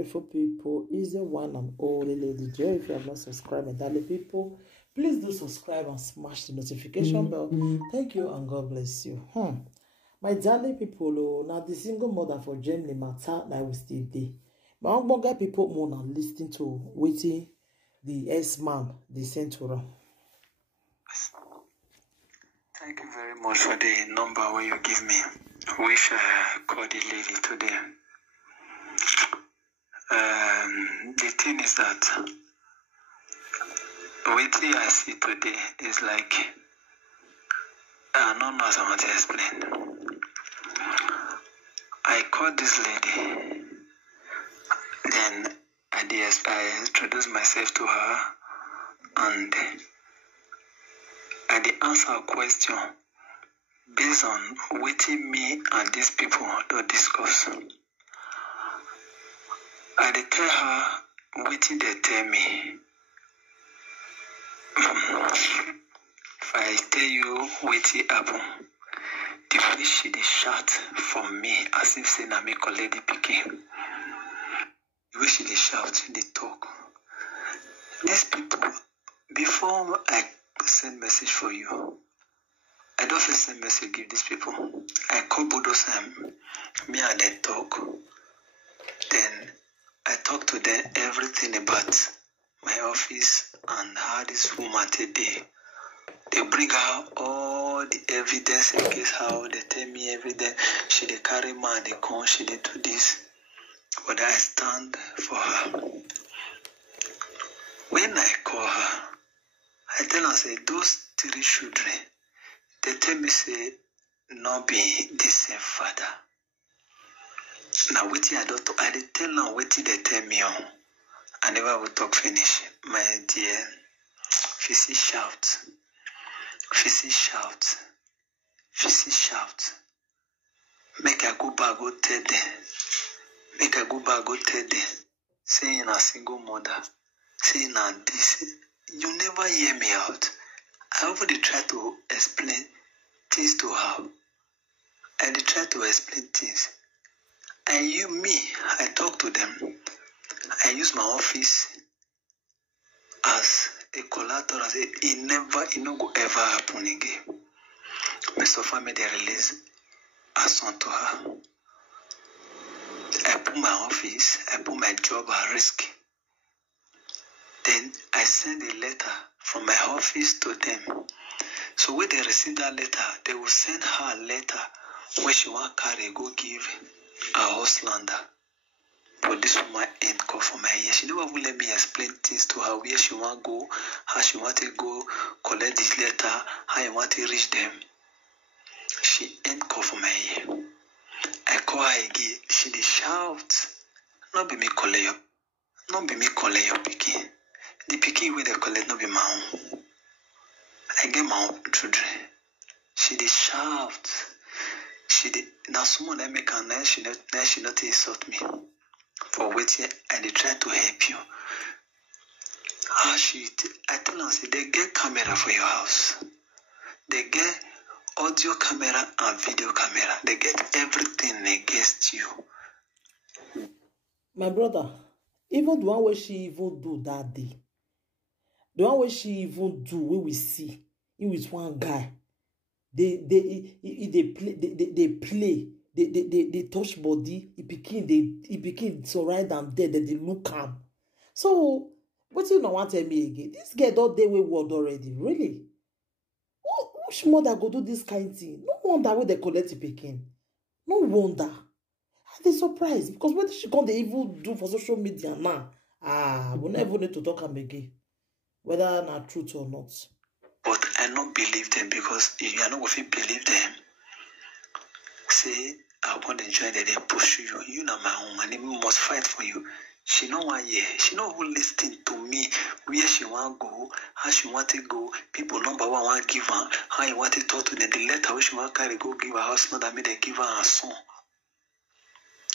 beautiful people. Is the one and only Lady J. If you have not subscribed, my darling people, please do subscribe and smash the notification bell. Thank you and God bless you. My darling people, now the single mother for Germany matter that will still there. My uncle people more now listening to waiting the S-man they sent to her. Thank you very much for the number where you give me. I wish I called the lady today. The thing is that what I see today is like I don't know how to explain. I called this lady, then I introduced myself to her, and I did answer a question based on what me and these people don't discuss. I did tell her what they tell me. If I tell you what happened, the way she did shout for me as if saying I make a lady picking. The way she did shout, they talk. These people, before I send message for you, I don't first send message give these people. I call both of them, me and they talk. Then I talk to them everything about my office and how this woman today. They bring out all the evidence against how they tell me everything. She they carry man, they come, she they do this. But I stand for her. When I call her, I tell her, say, those 3 children, they tell me, say, not be the same father. Now, wait I don't talk. I did tell her what they tell me on. I never will talk finish. My dear, Fissy shout. Fissy shout. Fissy shout. Make I go back, go tell them. Make I go back, go tell them. Saying a single mother. Saying and this. You never hear me out. I already try to explain things to her. I try to explain things. And I talk to them. I use my office as a collateral. I say, it no go ever happen again. Mr. Family, they release a son to her. I put my office, I put my job at risk. Then I send a letter from my office to them. So when they receive that letter, they will send her a letter where she want carry go give a houselander. But this woman ain't call for my ear. She never will let me explain things to her, where she want go, how she want to go, collect this letter, how you want to reach them. She ain't call for my ear. I call her again. She dey shout. Not be me calling you. Not be me calling your pikin. The pikin where they collect not be my own. I get my own children. She dey shout. She dey now someone I make her now she not insult me. For waiting and they try to help you. I tell her, say, they get camera for your house. They get audio camera and video camera. They get everything against you. My brother, even the one where she even do that day, the one where she even do, where we see, it was one guy. They touch body, he became surround them dead, they look calm. So, what you don't want to tell me again? This girl don't day we word already, really? Which mother go do this kind of thing? No wonder where they collect the pikin. No wonder. They surprised because what she can't even do for social media now? We never need to talk again, whether not truth or not. But I don't believe them because if you are not going to believe them, say I want to join that they push you. You know my own, and they must fight for you. She know why she know who listening to me, where she want to go, how she want to go. People number one want to give her, how you want to talk to them. The letter where she want to carry go give her house, not that me they give her a son.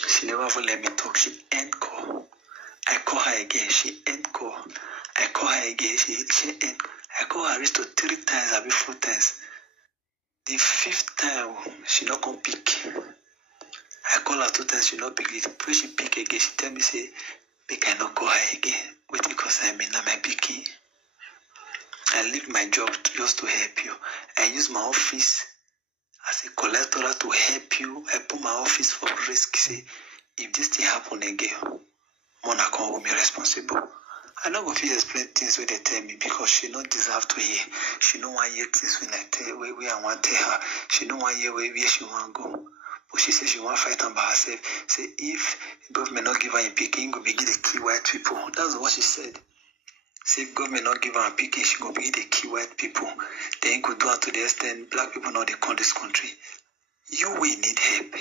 She never will let me talk. She ain't call. I call her again. She ain't call. I call her again. She ain't. I call her to 3 times. I be 4 times. The 5th time she not gonna pick. I call her 2 times, she not pick it. When she pick again, she tell me, say, make I not call her again. Wait, because I mean, I'm picking. I leave my job just to help you. I use my office as a collateral to help you. I put my office for risk. Say, if this thing happen again, Mona will be responsible. I know if you explain things where they tell me because she not deserve to hear. She don't want to hear things when I tell where I want to tell her. She don't want to hear where she want to go. But she says she want to fight on by herself. Say if government not give her a picking, go begin the key white people. That's what she said. Say if government not give her a picking, she go begin the key white people. Then go do it to the extent black people not they call this country. You will need help.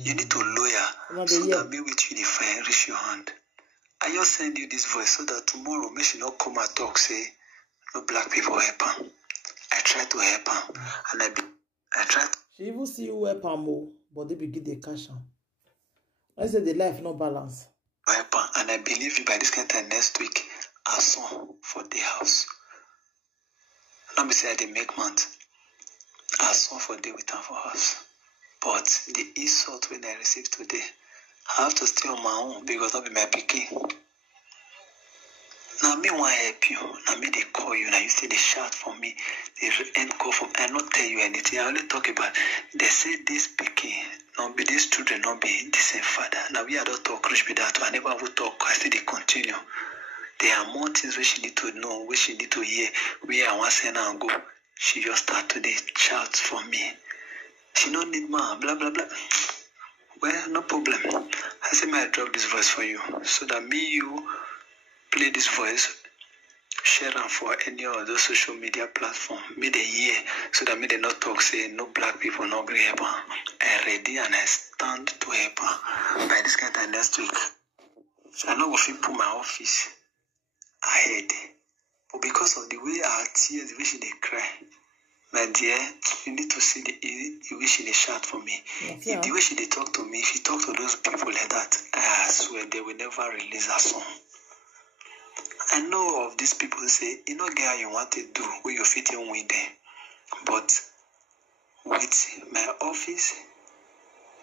You need to lawyer so that me with you define reach your hand. I just send you this voice so that tomorrow me she not come and talk say no black people help her. I try to help her and I try to. She even see you help her more, but they begin the cash am. I say the life no balance. Help her, and I believe you by this kind of time next week our son for the house. Not be say I dey make month. Our son for day with her for us. But the insult when I received today, I have to stay on my own because not be my picking. Now me want to help you. Now me they call you. Now you say they shout for me. They end call for me. I not tell you anything. I only talk about. They say this picking. Not be these children. Not be the same father. Now we are not talk rich with that. I never would talk. I still they continue. There are more things which she need to know, which she need to hear. Where I want to send her and go. She just start today shout for me. She don't need more. Blah blah blah. Well, no problem. I say may I drop this voice for you so that me you play this voice, share them for any of those social media platform. Me they hear so that me they not talk say no black people no agree help her. I ready and I stand to help her. By this kind of next week, so I know if you put my office ahead, but because of the way our tears, the way she they cry, my dear, you need to see the way she they shout for me. Yeah. If the way she they talk to me, if you talk to those people like that, I swear they will never release her song. I know of these people say, you know, girl, you want to do where you fit in with them. But with my office,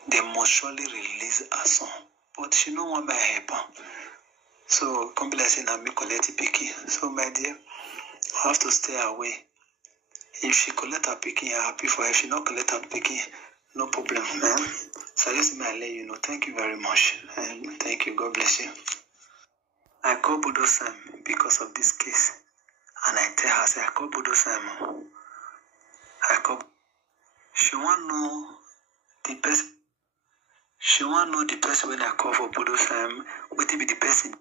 they must surely release a song. But she don't want my help. So, come be like saying, I'm collect picking. So, my dear, I have to stay away. If she collect her picking, I'm happy for her. If she not collect her picking, no problem, man. So, I just may let you know. Thank you very much. And thank you. God bless you. I call Budo Sam because of this case. And I tell her, say, I call Budo Sam. She want know the best. She want know the person when I call for Budo Sam. What be the person?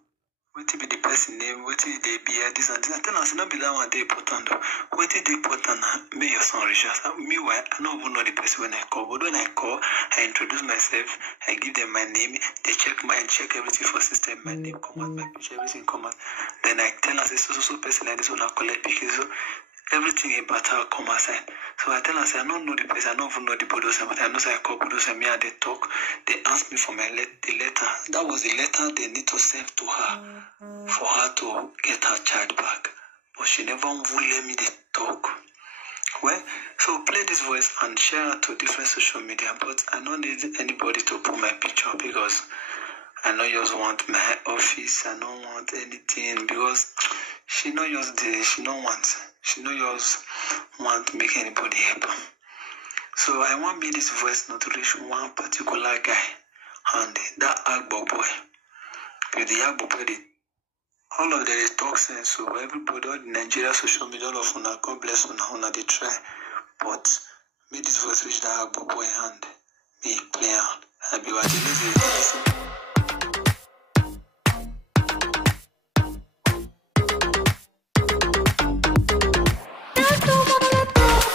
What be the person name? What is they be this and this? I tell her, not be that one day important. What is the important? May your son reach us. Meanwhile, I don't even know the person when I call. But when I call, I introduce myself. I give them my name. They check everything for system. My name come out, my picture, everything come out. Then I tell her, say, so person like this one I collect because so everything about her come outside. So I tell her, say, I don't know the person. I don't even know the Budo Sam, but I know say I call Budo Sam. Me and they talk. They ask me for the letter. That was the letter they need to send to her for her to get her child back. But she never would let me talk. Well, so play this voice and share it to different social media. But I don't need anybody to put my picture because I don't just want my office. I don't want anything because she don't just want to make anybody help. So I want me this voice not to reach one particular guy and that Agbo boy. Because the Agbo boy, all of them talk sense. So everybody, all the Nigeria social media, all of una, God bless una, they try. But me this voice reach that Agbo boy hand, me play out. And be what it is.